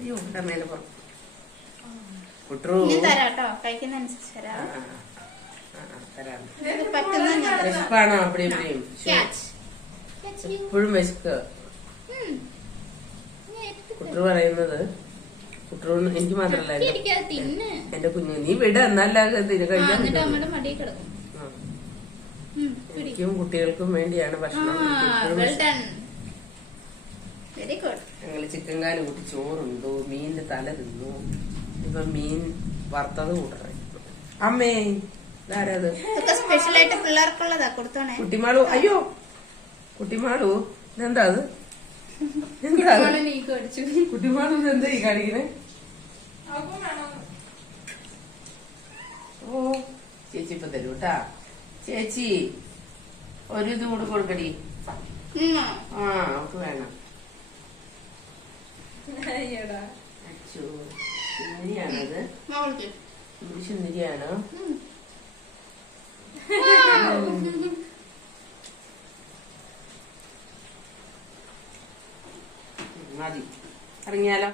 അയ്യോ മേലെ തരാട്ടോ കഴിക്കുന്നതനുസരിച്ച് വിശപ്പാണോ അവിടെ ഇവിടെയും എപ്പോഴും വിശക്ക് കുട്ടു പറയുന്നത് കുട്ടു എനിക്ക് മാത്രല്ല എന്റെ കുഞ്ഞു നീ വിട എന്നല്ലാതെ കഴിക്കാൻ എനിക്കും കുട്ടികൾക്കും വേണ്ടിയാണ് ഭക്ഷണം. ഞങ്ങള് ചിക്കൻ കാല് കൂട്ടി ചോറുണ്ടു, മീനിന്റെ തല തിന്നു, ഇപ്പൊ മീൻ വറുത്തത് കൂട്ടണം. അമ്മേ ഇതാരത്? സ്പെഷ്യലായിട്ട് പിള്ളേർക്കുള്ളതാ കൊടുത്തോണേ. കുട്ടിമാളു, അയ്യോ കുട്ടിമാളു ഇതെന്താ അത്? എന്താ കുട്ടിമാളു എന്താ ഈ കാണിക്കണേ? ഓ ചേച്ചി ഇപ്പൊ തരൂ കേട്ടാ. ചേച്ചി ഒരു ഇത് കൂടെ കൊടുക്കടി. അവക്ക് വേണം. അച്ചോ സുന്ദരിയാണത്, സുന്ദരിയാണോ? മതി ഇറങ്ങിയാലോ.